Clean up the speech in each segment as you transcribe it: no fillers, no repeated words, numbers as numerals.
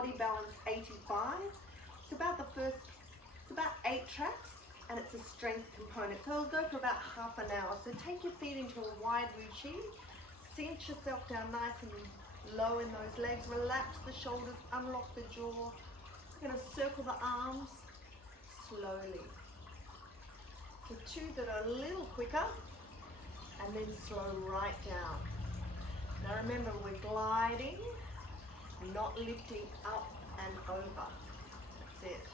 body balance 85. It's about 8 tracks, and it's a strength component. So it'll go for about half an hour. So take your feet into a wide routine. Cinch yourself down nice and low in those legs. Relax the shoulders, unlock the jaw. We're going to circle the arms slowly. So 2 that are a little quicker, and then slow right down. Now remember, we're gliding, not lifting up and over. That's it.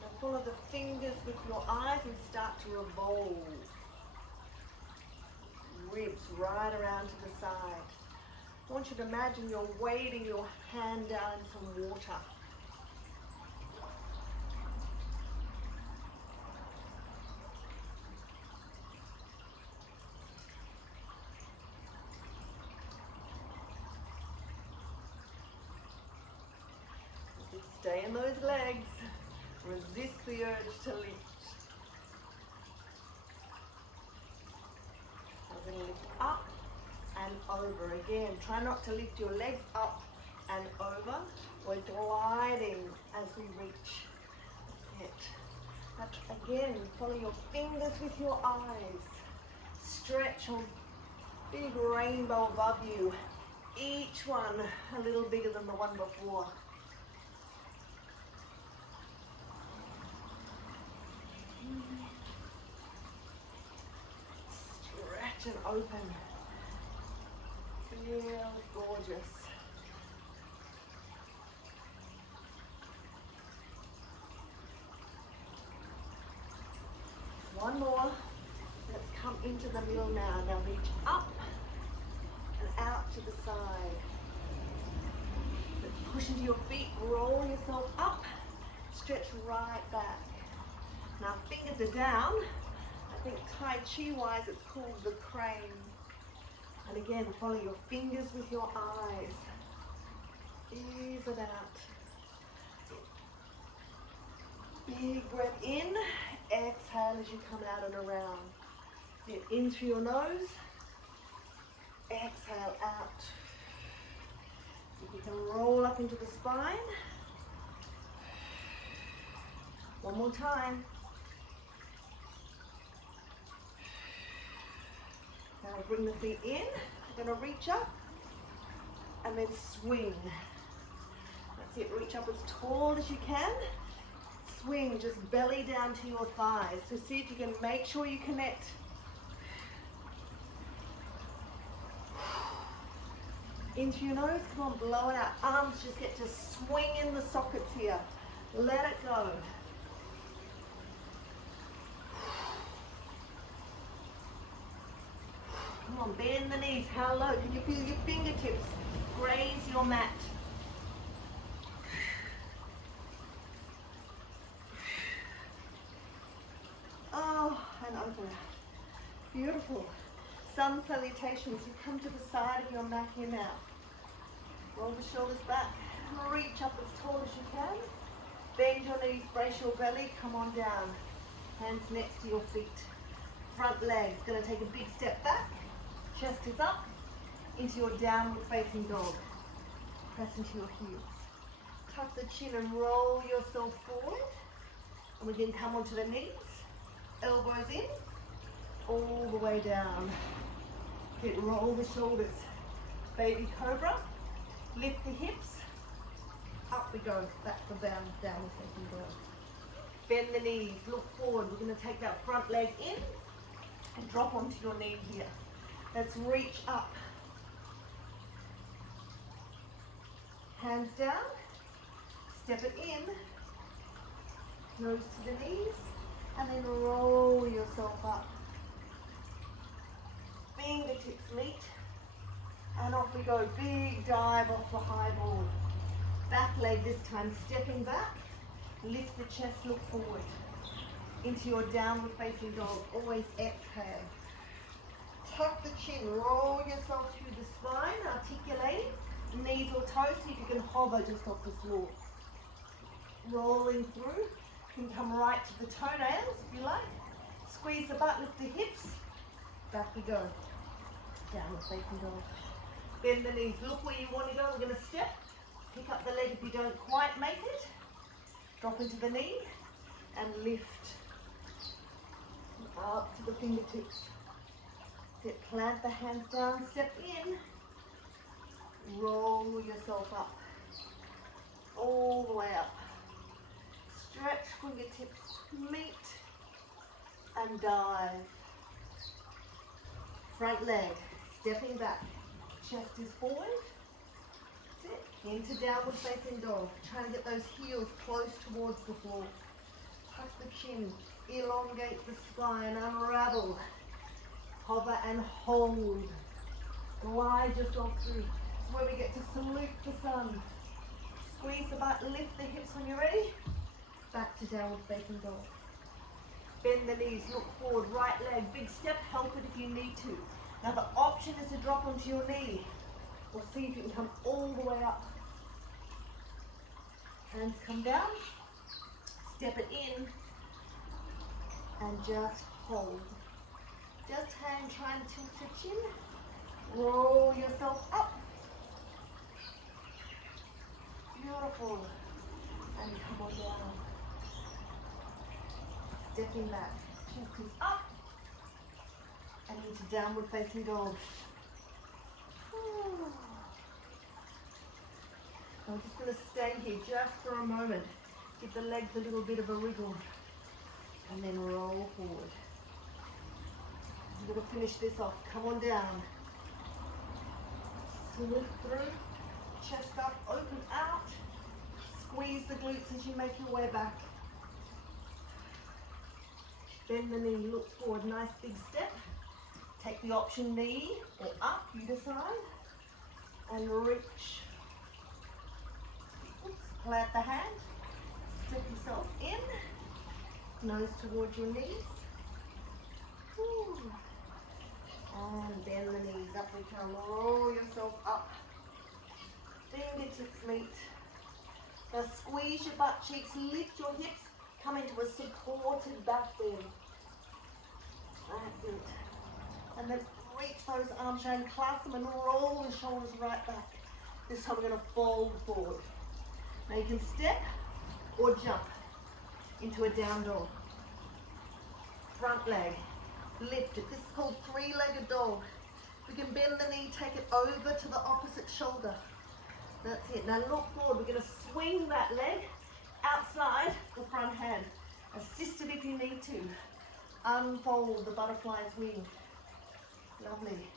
Now follow the fingers with your eyes and start to revolve. Ribs right around to the side. I want you to imagine you're wading your hand down in some water. Stay in those legs. Resist the urge to lift. We're going to lift up and over again. Try not to lift your legs up and over. We're gliding as we reach. That's it. Again, follow your fingers with your eyes. Stretch your big rainbow above you. Each one a little bigger than the one before. Stretch and open. Feel gorgeous. One more. Let's come into the middle now. Now reach up and out to the side. Let's push into your feet. Roll yourself up. Stretch right back. Now fingers are down. I think Tai Chi wise it's called the crane. And again, follow your fingers with your eyes. Ease it out. Big breath in. Exhale as you come out and around. Get in through your nose. Exhale out. If you can roll up into the spine. One more time. Now bring the feet in. You're going to reach up and then swing. That's it. Reach up as tall as you can. Swing, just belly down to your thighs. So see if you can make sure you connect. Into your nose. Come on, blow it out. Arms just get to swing in the sockets here. Let it go. Come on, bend the knees. How low? Can you feel your fingertips graze your mat? Oh, and open. Beautiful. Sun salutations. You come to the side of your mat here now. Roll the shoulders back. Reach up as tall as you can. Bend your knees, brace your belly. Come on down. Hands next to your feet. Front legs. Going to take a big step back. Chest is up into your downward facing dog. Press into your heels. Tuck the chin and roll yourself forward. And we can come onto the knees. Elbows in. All the way down. Good. Roll the shoulders. Baby cobra. Lift the hips. Up we go. Back to downward facing dog. Bend the knees. Look forward. We're going to take that front leg in and drop onto your knee here. Let's reach up. Hands down. Step it in. Nose to the knees. And then roll yourself up. Fingertips meet. And off we go. Big dive off the high ball. Back leg this time. Stepping back. Lift the chest, look forward. Into your downward facing dog. Always exhale. Tuck the chin, roll yourself through the spine, articulating, knees or toes, so you can hover just off the floor. Rolling through, you can come right to the toenails if you like. Squeeze the butt, lift the hips, back we go. Downward facing dog. Bend the knees. Look where you want to go. We're going to step. Pick up the leg if you don't quite make it. Drop into the knee and lift up to the fingertips. Sit, plant the hands down, step in. Roll yourself up. All the way up. Stretch fingertips, meet and dive. Front leg, stepping back. Chest is forward. That's it. Into downward facing dog. Trying to get those heels close towards the floor. Tuck the chin. Elongate the spine. Unravel. Hover and hold. Glide yourself through. It's where we get to salute the sun. Squeeze the butt. Lift the hips when you're ready. Back to downward facing dog. Bend the knees. Look forward. Right leg. Big step. Help it if you need to. Now the option is to drop onto your knee, or see if you can come all the way up. Hands come down, step it in, and just hold. Just hand, try and tilt your chin, roll yourself up. Beautiful. And come on down. Stepping back, chest is up. And into downward facing dog. I'm just going to stay here just for a moment. Give the legs a little bit of a wriggle. And then roll forward. We're going to finish this off. Come on down. Slip through. Chest up, open out. Squeeze the glutes as you make your way back. Bend the knee, look forward. Nice big step. Take the option knee or up, you decide, and reach. Oops, plant the hand, step yourself in, nose towards your knees. Ooh. And bend the knees, up we come, roll yourself up. Fingertips meet. Now squeeze your butt cheeks, lift your hips, come into a supported back bend. That's it. And then reach those arms down, clasp them and roll the shoulders right back. This time we're going to fold forward. Now you can step or jump into a down dog. Front leg, lift it. This is called three-legged dog. We can bend the knee, take it over to the opposite shoulder. That's it. Now look forward. We're going to swing that leg outside the front hand. Assist it if you need to. Unfold the butterfly's wing. Lovely.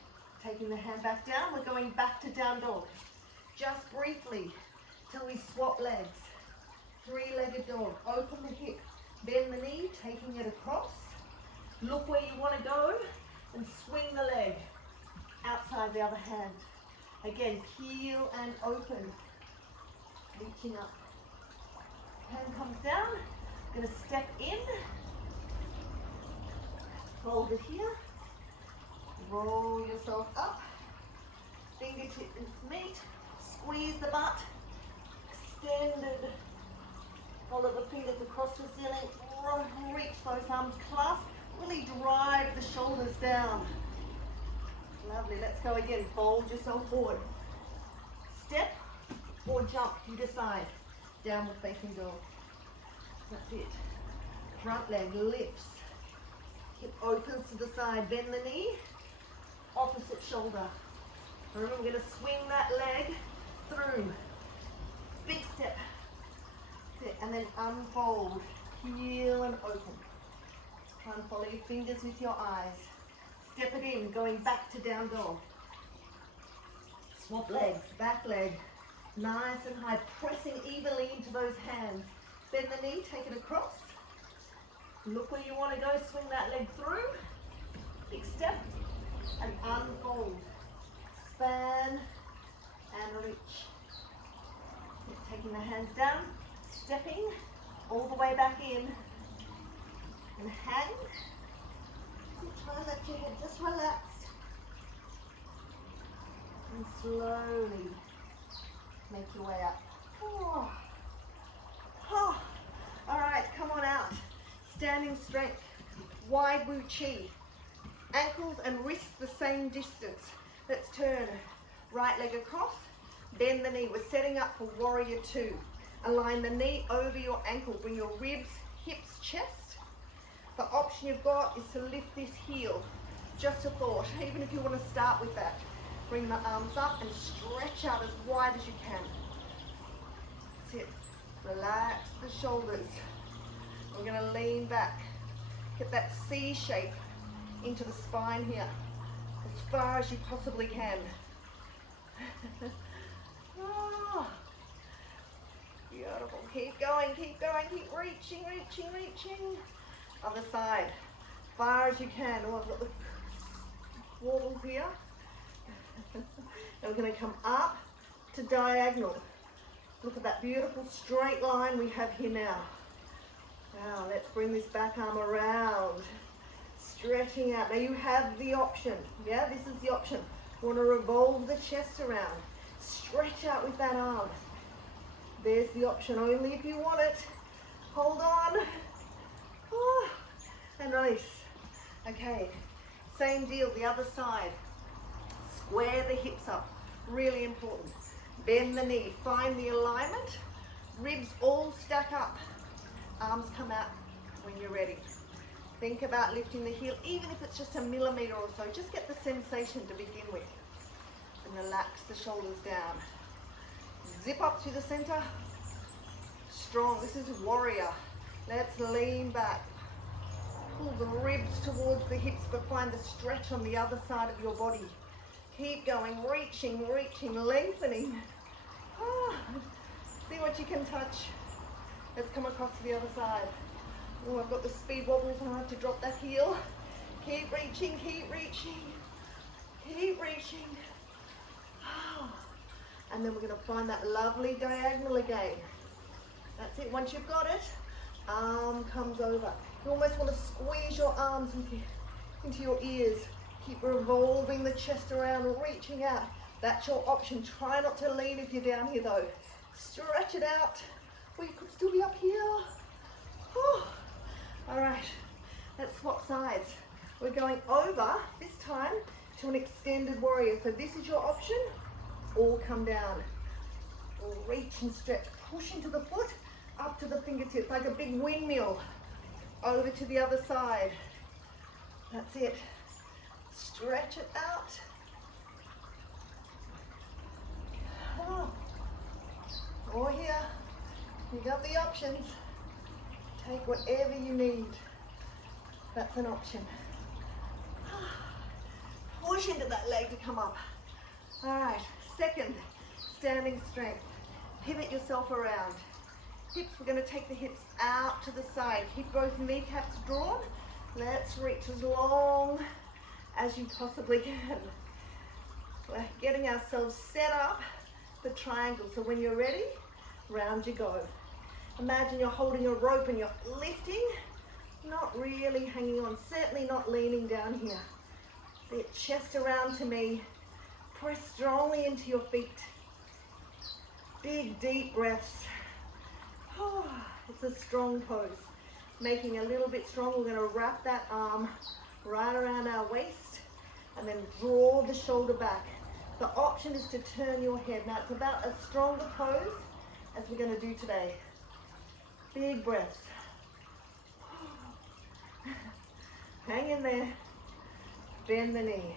Taking the hand back down, we're going back to down dog. Just briefly, till we swap legs. Three-legged dog. Open the hip, bend the knee, taking it across. Look where you want to go and swing the leg outside the other hand. Again, peel and open. Reaching up. Hand comes down. Going to step in. Fold it here. Roll yourself up. Fingertips meet. Squeeze the butt. Extended. Follow the fingers across the ceiling. Reach those arms. Clasp. Really drive the shoulders down. Lovely. Let's go again. Fold yourself forward. Step or jump. You decide. Downward facing dog. That's it. Front leg lifts. Hip opens to the side. Bend the knee. Opposite shoulder. Remember, we're going to swing that leg through. Big step. Sit. And then unfold. Peel and open. Try and follow your fingers with your eyes. Step it in, going back to down dog. Swap legs, back leg. Nice and high, pressing evenly into those hands. Bend the knee, take it across. Look where you want to go, swing that leg through. Big step, and unfold. Span, and reach. Taking the hands down, stepping all the way back in. And hang. Try and let your head just relax. And slowly make your way up. Oh. Oh. All right, come on out. Standing strength. Wide Wu Chi. Ankles and wrists the same distance. Let's turn. Right leg across, bend the knee. We're setting up for warrior two. Align the knee over your ankle. Bring your ribs, hips, chest. The option you've got is to lift this heel. Just a thought, even if you want to start with that. Bring the arms up and stretch out as wide as you can. Sit. Relax the shoulders. We're going to lean back. Get that C shape into the spine here. As far as you possibly can. Oh, beautiful. Keep going, keep going, keep reaching, reaching, reaching. Other side. Far as you can. Oh, I've got the wobbles here. And we're going to come up to diagonal. Look at that beautiful straight line we have here now. Now let's bring this back arm around. Stretching out. Now you have the option. Yeah, this is the option. You want to revolve the chest around. Stretch out with that arm. There's the option. Only if you want it. Hold on. Oh, and release. Okay. Same deal. The other side. Square the hips up. Really important. Bend the knee. Find the alignment. Ribs all stack up. Arms come out when you're ready. Think about lifting the heel, even if it's just a millimeter or so. Just get the sensation to begin with. And relax the shoulders down. Zip up to the center. Strong. This is warrior. Let's lean back. Pull the ribs towards the hips, but find the stretch on the other side of your body. Keep going, reaching, reaching, lengthening. Ah, see what you can touch. Let's come across to the other side. Oh, I've got the speed wobbles. I have to drop that heel. Keep reaching, keep reaching, keep reaching. And then we're going to find that lovely diagonal again. That's it. Once you've got it, arm comes over. You almost want to squeeze your arms into your ears. Keep revolving the chest around, reaching out. That's your option. Try not to lean if you're down here though. Stretch it out. Well, you could still be up here. Oh. All right, let's swap sides. We're going over this time to an extended warrior. So this is your option, or come down. Or reach and stretch. Push into the foot, up to the fingertips, like a big windmill. Over to the other side. That's it. Stretch it out. Oh. Or here. You got the options. Take whatever you need. That's an option. Push into that leg to come up. All right, second, standing strength. Pivot yourself around. Hips, we're going to take the hips out to the side. Keep both kneecaps drawn. Let's reach as long as you possibly can. We're getting ourselves set up for triangle. So when you're ready, round you go. Imagine you're holding a rope and you're lifting, not really hanging on, certainly not leaning down here. See it, chest around to me. Press strongly into your feet. Big, deep breaths. Oh, it's a strong pose. Making a little bit strong, we're going to wrap that arm right around our waist and then draw the shoulder back. The option is to turn your head. Now it's about as strong a pose as we're going to do today. Big breaths. Hang in there. Bend the knee.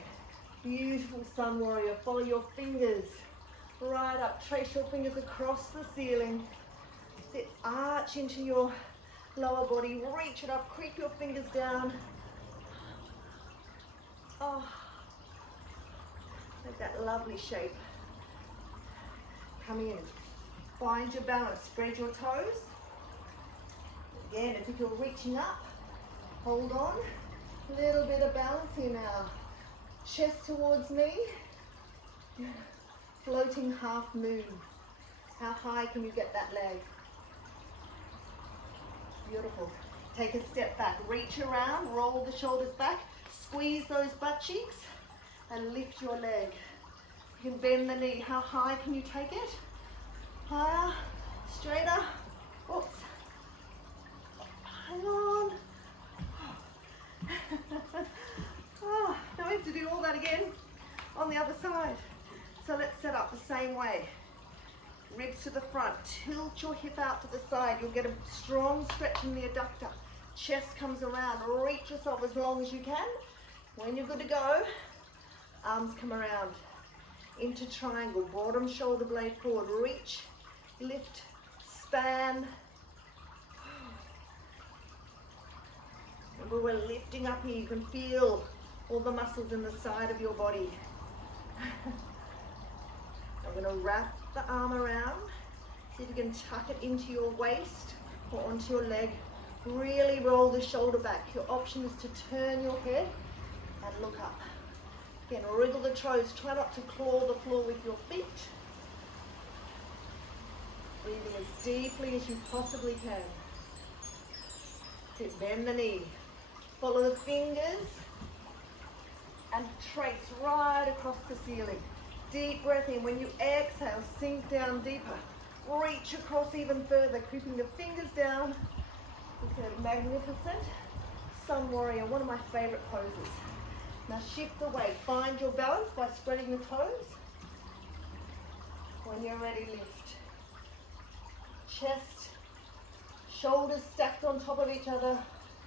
Beautiful sun warrior. Follow your fingers right up. Trace your fingers across the ceiling. Sit, arch into your lower body. Reach it up. Creep your fingers down. Oh, make that lovely shape. Come in. Find your balance. Spread your toes. Again, as if you're reaching up. Hold on. A little bit of balance here now. Chest towards me. Floating half moon. How high can you get that leg? Beautiful. Take a step back. Reach around. Roll the shoulders back. Squeeze those butt cheeks. And lift your leg. You can bend the knee. How high can you take it? Higher. Straighter. Oops. Hang on. Oh, now we have to do all that again on the other side. So let's set up the same way. Ribs to the front, tilt your hip out to the side. You'll get a strong stretch in the adductor. Chest comes around, reach yourself as long as you can. When you're good to go, arms come around into triangle, bottom shoulder blade forward, reach, lift, span. Remember, we're lifting up here. You can feel all the muscles in the side of your body. I'm going to wrap the arm around. See if you can tuck it into your waist or onto your leg. Really roll the shoulder back. Your option is to turn your head and look up. Again, wriggle the toes. Try not to claw the floor with your feet. Breathing as deeply as you possibly can. Sit, bend the knee. Follow the fingers and trace right across the ceiling. Deep breath in. When you exhale, sink down deeper. Reach across even further, creeping the fingers down. It's a magnificent sun warrior, one of my favorite poses. Now shift the weight. Find your balance by spreading the toes. When you're ready, lift. Chest, shoulders stacked on top of each other.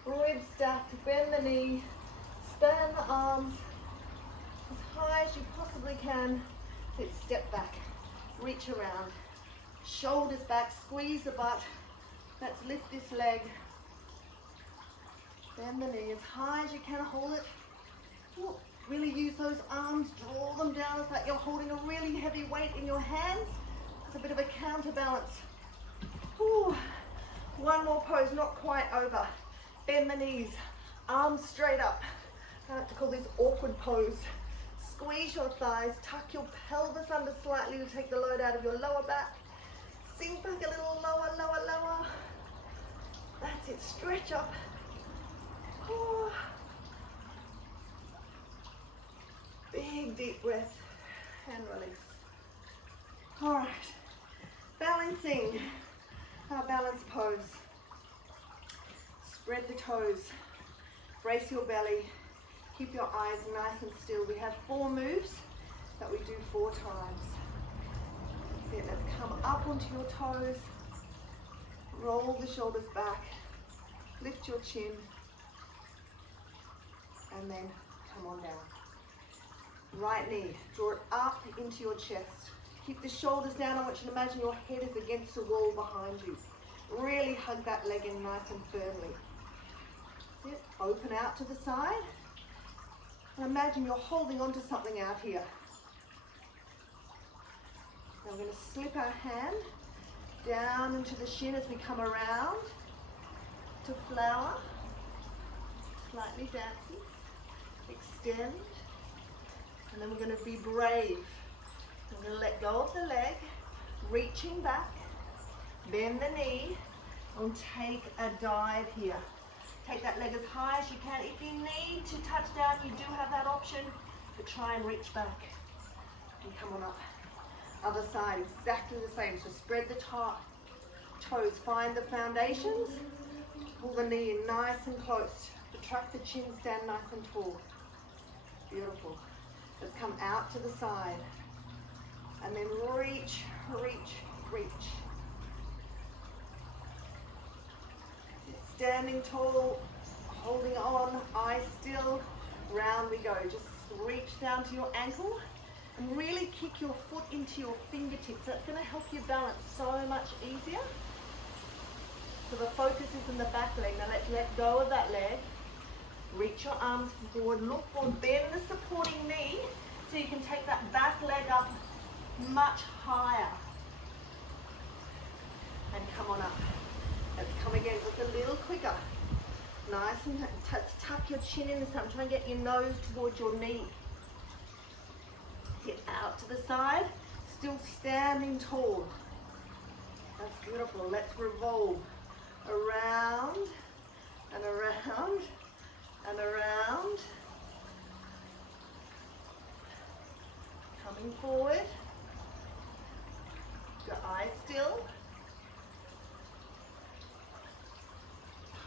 Ribs stacked. Bend the knee. Span the arms as high as you possibly can. Sit, step back. Reach around. Shoulders back. Squeeze the butt. Let's lift this leg. Bend the knee as high as you can. Hold it. Ooh, really use those arms. Draw them down. It's like you're holding a really heavy weight in your hands. It's a bit of a counterbalance. Ooh. One more pose. Not quite over. Bend the knees. Arms straight up. I like to call this awkward pose. Squeeze your thighs. Tuck your pelvis under slightly to take the load out of your lower back. Sink back a little lower, lower, lower. That's it. Stretch up. Oh. Big deep breath and release. All right. Balancing. Our balance pose. Spread the toes. Brace your belly. Keep your eyes nice and still. We have 4 moves that we do 4 times. That's it. Let's come up onto your toes. Roll the shoulders back. Lift your chin. And then come on down. Right knee. Draw it up into your chest. Keep the shoulders down. I want you to imagine your head is against the wall behind you. Really hug that leg in nice and firmly. That's it. Open out to the side. And imagine you're holding onto something out here. Now we're going to slip our hand down into the shin as we come around to flower. Slightly dancing. Extend. And then we're going to be brave. We're going to let go of the leg, reaching back, bend the knee, and take a dive here. Take that leg as high as you can. If you need to touch down, you do have that option, but try and reach back. And come on up. Other side, exactly the same. So spread the toes, find the foundations, pull the knee in nice and close. Retract the chin, stand nice and tall. Beautiful. Let's come out to the side. And then reach, reach, reach. Standing tall, holding on, eyes still, round we go. Just reach down to your ankle and really kick your foot into your fingertips. That's going to help you balance so much easier. So the focus is in the back leg. Now let's let go of that leg. Reach your arms forward, look forward, bend the supporting knee so you can take that back leg up much higher. And come on up. Let's come again, just a little quicker. Nice and tuck your chin in this time. Try and get your nose towards your knee. Get out to the side, still standing tall. That's beautiful. Let's revolve around and around and around. Coming forward. Your eyes still.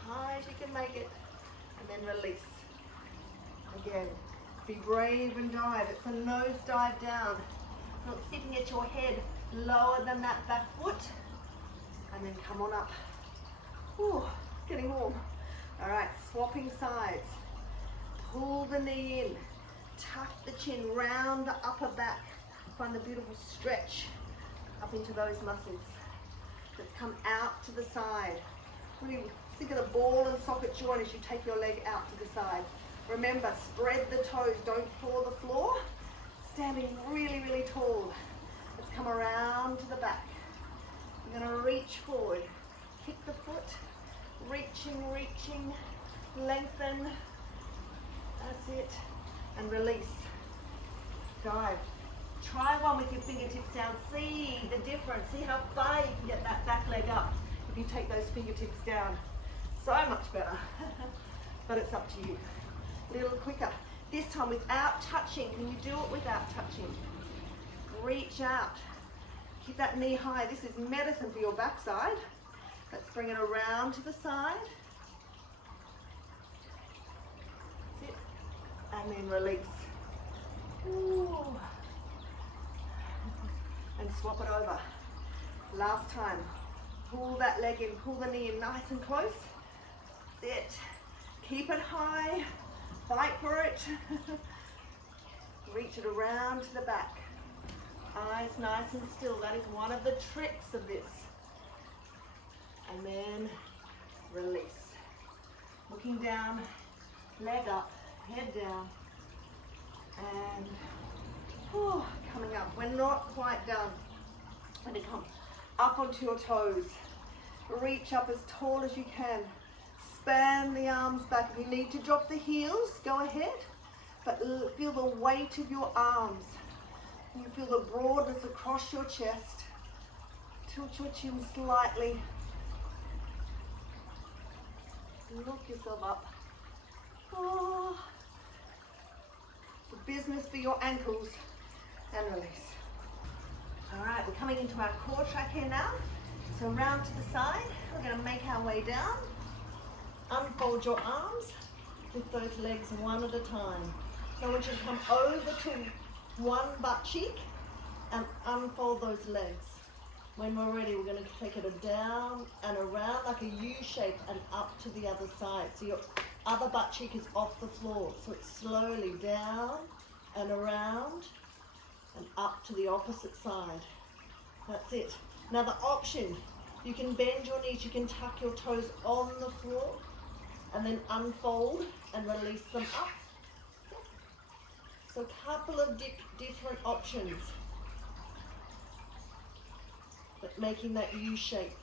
High as you can make it. And then release. Again, be brave and dive. It's a nose dive down. Look, sitting at your head lower than that back foot. And then come on up. Ooh, getting warm. All right, swapping sides. Pull the knee in. Tuck the chin, round the upper back. Find the beautiful stretch up into those muscles. Let's come out to the side. Really think of the ball and socket joint as you take your leg out to the side. Remember, spread the toes, don't claw the floor. Standing really, really tall. Let's come around to the back. You're going to reach forward. Kick the foot. Reaching, reaching. Lengthen. That's it. And release. Dive. Try one with your fingertips down. See the difference. See how far you can get that back leg up if you take those fingertips down. So much better. But it's up to you. A little quicker. This time without touching. Can you do it without touching? Reach out. Keep that knee high. This is medicine for your backside. Let's bring it around to the side. That's it. And then release. Ooh. And swap it over. Last time. Pull that leg in. Pull the knee in nice and close. That's it. Keep it high. Fight for it. Reach it around to the back. Eyes nice and still. That is one of the tricks of this. And then release. Looking down, leg up, head down. And coming up. We're not quite done. When you come up onto your toes, reach up as tall as you can. Span the arms back. If you need to drop the heels, go ahead. But feel the weight of your arms. You feel the broadness across your chest. Tilt your chin slightly. Look yourself up. Oh. The business for your ankles. And release. All right, we're coming into our core track here now. So round to the side. We're going to make our way down. Unfold your arms. Lift those legs one at a time. Now I want you to come over to one butt cheek and unfold those legs. When we're ready, we're going to take it down and around like a U shape and up to the other side. So your other butt cheek is off the floor. So it's slowly down and around and up to the opposite side. That's it. Now the option, you can bend your knees, you can tuck your toes on the floor and then unfold and release them up. So a couple of different options, but making that U shape.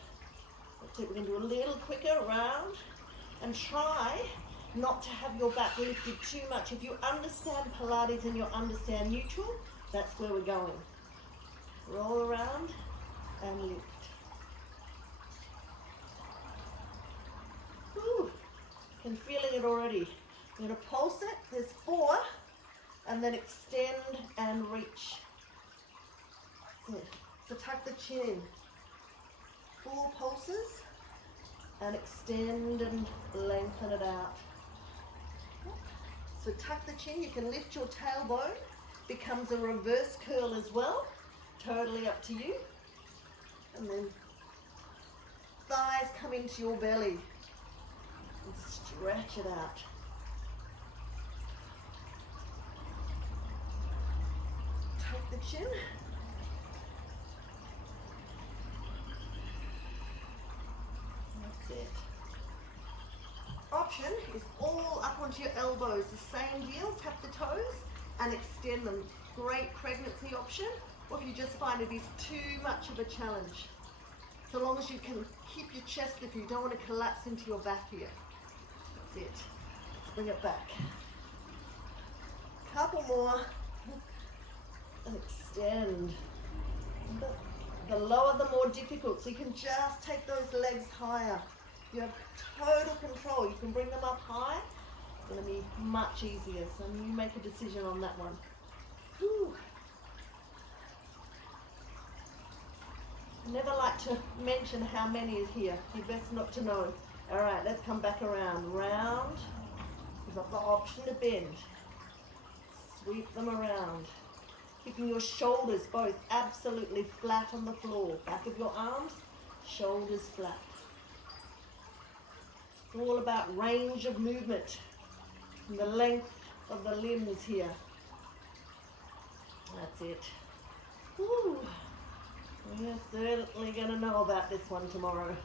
That's it. We're going to do a little quicker around and try not to have your back lifted too much. If you understand Pilates and you understand neutral, that's where we're going. Roll around and lift. Whew. I'm feeling it already. I'm going to pulse it. There's 4. And then extend and reach. So tuck the chin in. 4 pulses. And extend and lengthen it out. So tuck the chin. You can lift your tailbone. Becomes a reverse curl as well. Totally up to you. And then thighs come into your belly. And stretch it out. Tuck the chin. That's it. Option is all up onto your elbows. The same deal. Tap the toes and extend them. Great pregnancy option. Or if you just find it is too much of a challenge. So long as you can keep your chest if you don't want to collapse into your back here. That's it. Let's bring it back. Couple more. And extend. The lower the more difficult. So you can just take those legs higher. You have total control. You can bring them up high. It's going to be much easier. So you make a decision on that one. Whew. I never like to mention how many is here. You're best not to know. All right, let's come back around. Round. You've got the option to bend. Sweep them around. Keeping your shoulders both absolutely flat on the floor. Back of your arms, shoulders flat. It's all about range of movement and the length of the limbs here. That's it. Woo. We're certainly going to know about this one tomorrow.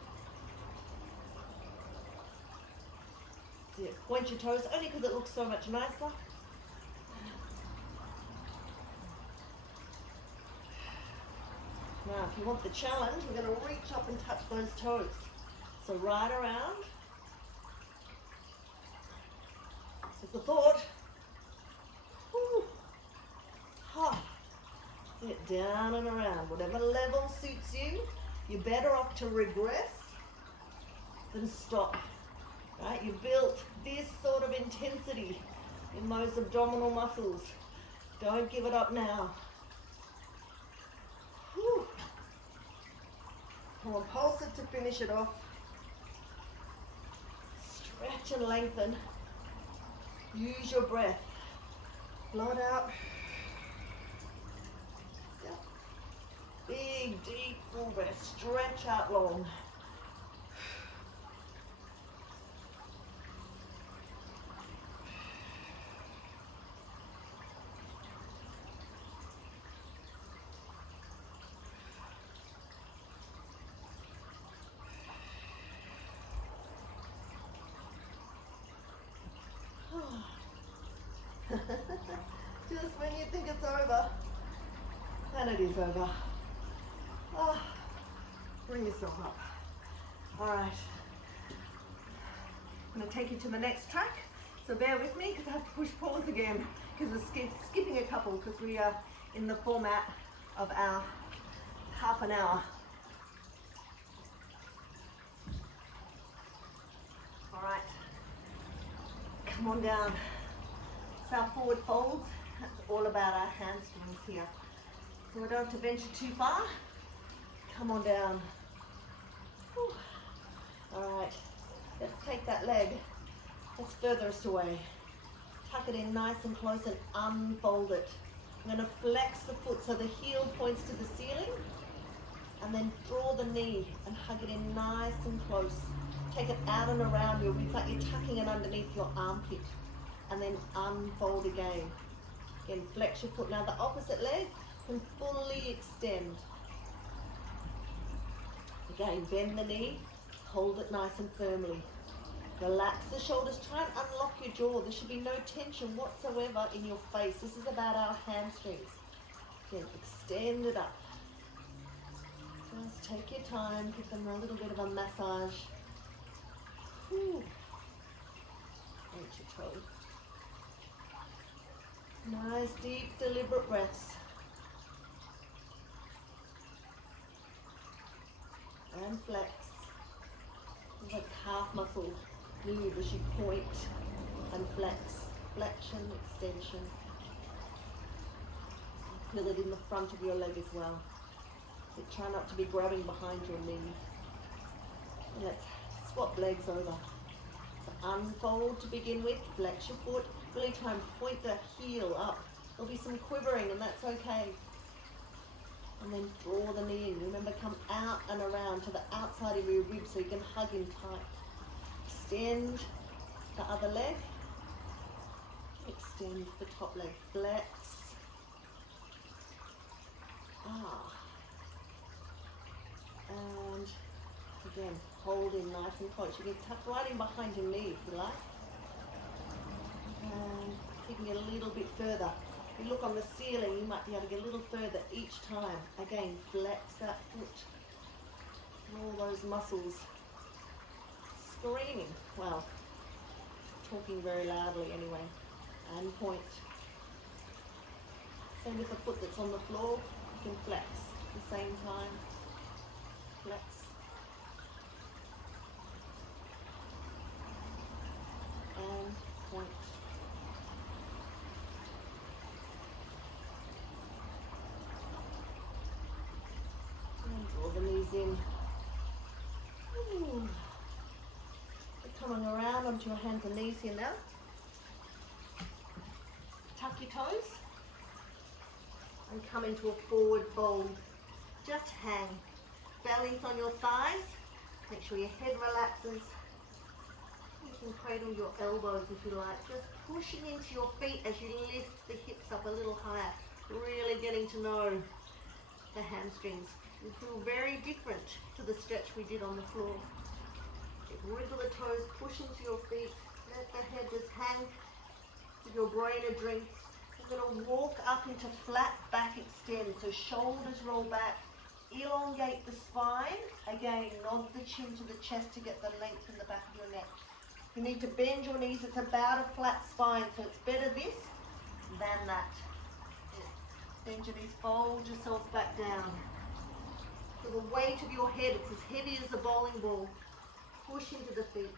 That's it. Point your toes, only because it looks so much nicer. Now, if you want the challenge, we're going to reach up and touch those toes. So right around. Just a thought. Woo. Ha. Sit down and around. Whatever level suits you, you're better off to regress than stop. Right? You built this sort of intensity in those abdominal muscles. Don't give it up now. Whew. Come on, pulse it to finish it off. Stretch and lengthen. Use your breath. Blow it out. Yep. Big, deep, full breath. Stretch out long. Just when you think it's over, and it is over. Oh, bring yourself up. All right. I'm going to take you to the next track, so bear with me because I have to push pause again because we're skipping a couple because we are in the format of our half an hour. All right. Come on down. It's our forward folds. That's all about our hamstrings here. So we don't have to venture too far. Come on down. Whew. All right, let's take that leg that's furthest away. Tuck it in nice and close and unfold it. I'm going to flex the foot so the heel points to the ceiling and then draw the knee and hug it in nice and close. Take it out and around you. It's like you're tucking it underneath your armpit. And then unfold again. Again, flex your foot. Now the opposite leg can fully extend. Again, bend the knee, hold it nice and firmly. Relax the shoulders, try and unlock your jaw. There should be no tension whatsoever in your face. This is about our hamstrings. Again, extend it up. Just take your time, give them a little bit of a massage. Whew. Point your toes. Nice, deep, deliberate breaths. And flex. The calf muscle move as you point and flex. Flexion, extension. Feel it in the front of your leg as well. So try not to be grabbing behind your knee. And let's swap legs over. So unfold to begin with, flex your foot. Really try and point the heel up. There'll be some quivering and that's okay. And then draw the knee in. Remember, come out and around to the outside of your ribs so you can hug in tight. Extend the other leg. Extend the top leg. Flex. And again, hold in nice and close. You can tuck right in behind your knee if you like. And taking it a little bit further. If you look on the ceiling, you might be able to get a little further each time. Again, flex that foot. All those muscles screaming. Well, talking very loudly anyway. And point. Same with the foot that's on the floor. You can flex at the same time. Flex. And point. Draw the knees in. Ooh. We're coming around onto your hands and knees here now. Tuck your toes. come into a forward fold. Just hang. Belly's on your thighs. Make sure your head relaxes. You can cradle your elbows if you like. Just pushing into your feet as you lift the hips up a little higher. Really getting to know the hamstrings. You feel very different to the stretch we did on the floor. Wriggle the toes, push into your feet. Let the head just hang. Give your brain a drink. You're going to walk up into flat back extend. So shoulders roll back. Elongate the spine. Again, nod the chin to the chest to get the length in the back of your neck. You need to bend your knees. It's about a flat spine, so it's better this than that. Bend your knees, fold yourself back down. So the weight of your head, it's as heavy as a bowling ball. Push into the feet.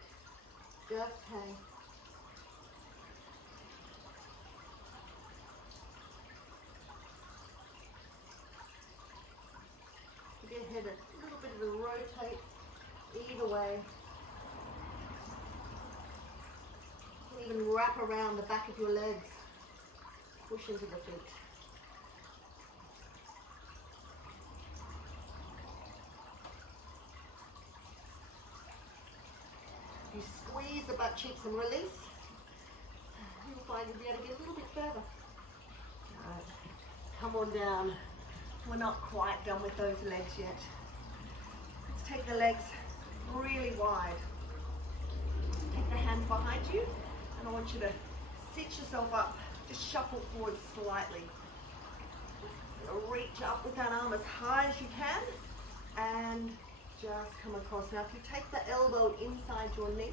Just hang. Give your head a little bit of a rotate either way. You can even wrap around the back of your legs. Push into the feet. You squeeze the butt cheeks and release. You'll find you'll be able to get a little bit further. Alright, come on down. We're not quite done with those legs yet. Let's take the legs really wide. Take the hands behind you, and I want you to sit yourself up. Just shuffle forward slightly. Reach up with that arm as high as you can, and just come across. Now if you take the elbow inside your knee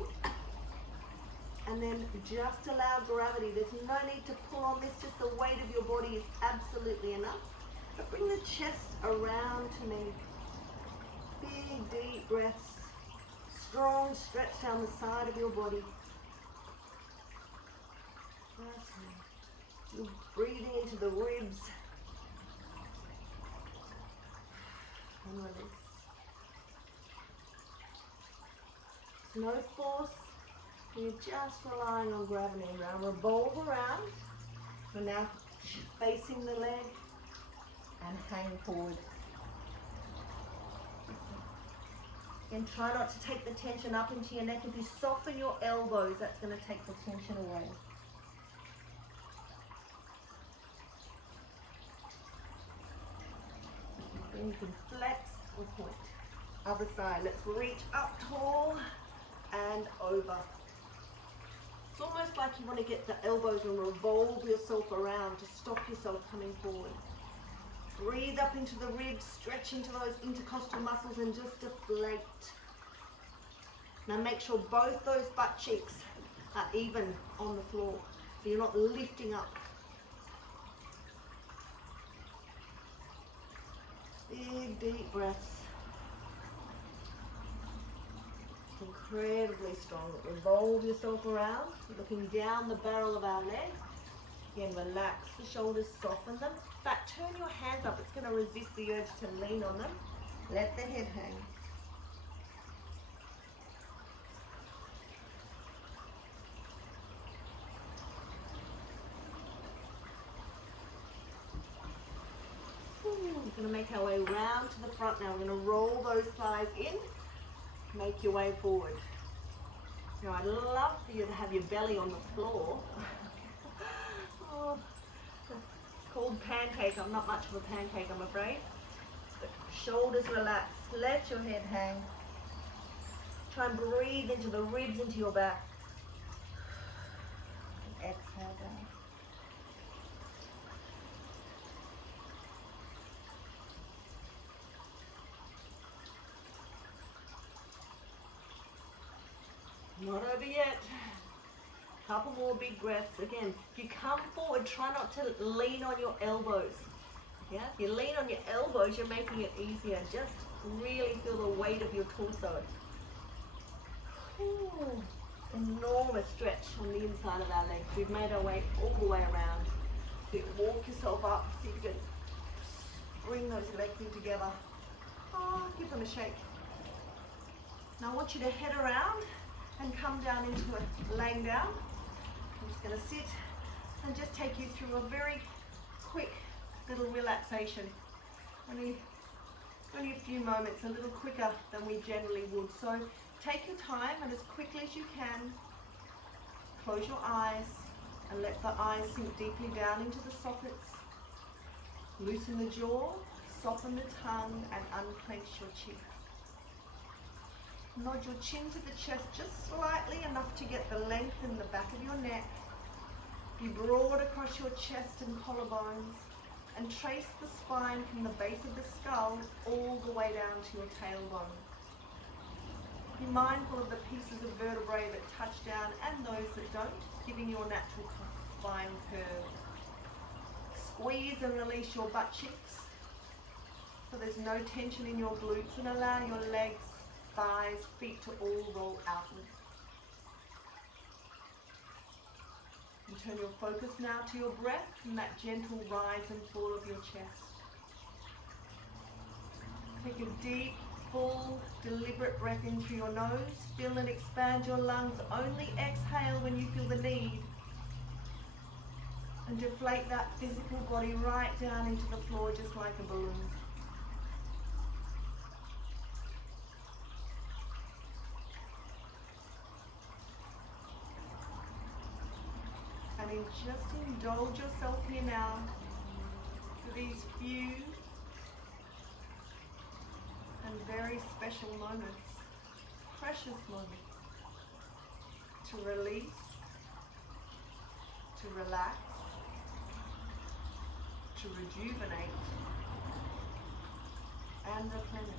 and then just allow gravity, there's no need to pull on this, just the weight of your body is absolutely enough. But bring the chest around to me. Big deep breaths, strong stretch down the side of your body. You're breathing into the ribs and release. No force, you're just relying on gravity. Now revolve around. We're now facing the leg and hang forward. And try not to take the tension up into your neck. If you soften your elbows, that's going to take the tension away. Then you can flex or point. Other side, let's reach up tall and over. It's almost like you want to get the elbows and revolve yourself around to stop yourself coming forward. Breathe up into the ribs, stretch into those intercostal muscles and just deflate. Now make sure both those butt cheeks are even on the floor, so you're not lifting up. Big deep breaths. Incredibly strong. Revolve yourself around, looking down the barrel of our legs. Again, relax the shoulders, soften them. But turn your hands up. It's going to resist the urge to lean on them. Let the head hang. We're going to make our way round to the front now. We're going to roll those thighs in. Make your way forward. Now I'd love for you to have your belly on the floor. Oh, it's called pancake. I'm not much of a pancake, I'm afraid. But shoulders relaxed. Let your head hang. Try and breathe into the ribs, into your back. And exhale down. Not over yet. Couple more big breaths. Again, if you come forward, try not to lean on your elbows. Yeah, if you lean on your elbows, you're making it easier. Just really feel the weight of your torso. Ooh, enormous stretch on the inside of our legs. We've made our way all the way around. So you walk yourself up, see if you can bring those legs in together. Oh, give them a shake. Now I want you to head around and come down into a laying down. I'm just going to sit and just take you through a very quick little relaxation. Only a few moments, a little quicker than we generally would. So take your time and as quickly as you can, close your eyes and let the eyes sink deeply down into the sockets. Loosen the jaw, soften the tongue and unclench your chin. Nod your chin to the chest just slightly, enough to get the length in the back of your neck. Be broad across your chest and collarbones and trace the spine from the base of the skull all the way down to your tailbone. Be mindful of the pieces of vertebrae that touch down and those that don't, giving your natural spine curve. Squeeze and release your butt cheeks so there's no tension in your glutes, and allow your legs, thighs, feet to all roll outward. And turn your focus now to your breath and that gentle rise and fall of your chest. Take a deep, full, deliberate breath in through your nose. Fill and expand your lungs. Only exhale when you feel the need. And deflate that physical body right down into the floor just like a balloon. And just indulge yourself here now for these few and very special moments, precious moments, to release, to relax, to rejuvenate and replenish.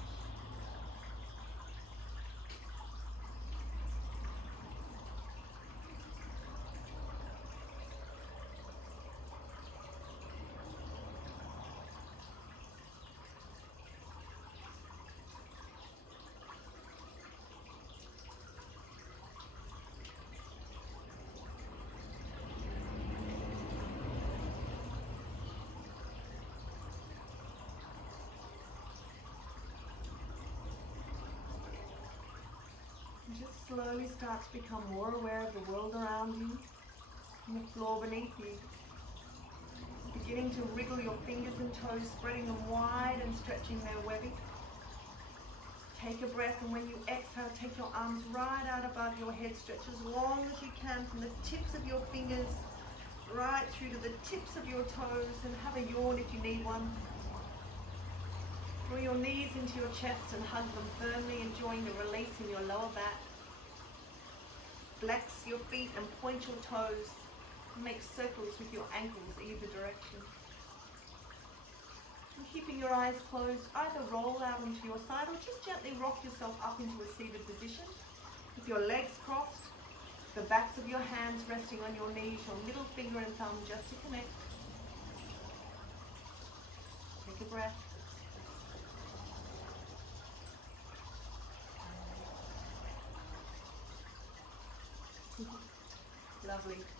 Just slowly start to become more aware of the world around you and the floor beneath you. Beginning to wriggle your fingers and toes, spreading them wide and stretching their webbing. Take a breath, and when you exhale, take your arms right out above your head. Stretch as long as you can from the tips of your fingers right through to the tips of your toes, and have a yawn if you need one. Draw your knees into your chest and hug them firmly, enjoying the release in your lower back. Flex your feet and point your toes. Make circles with your ankles either direction. And keeping your eyes closed, either roll out onto your side or just gently rock yourself up into a seated position. With your legs crossed, the backs of your hands resting on your knees, your middle finger and thumb just to connect. Take a breath. Lovely.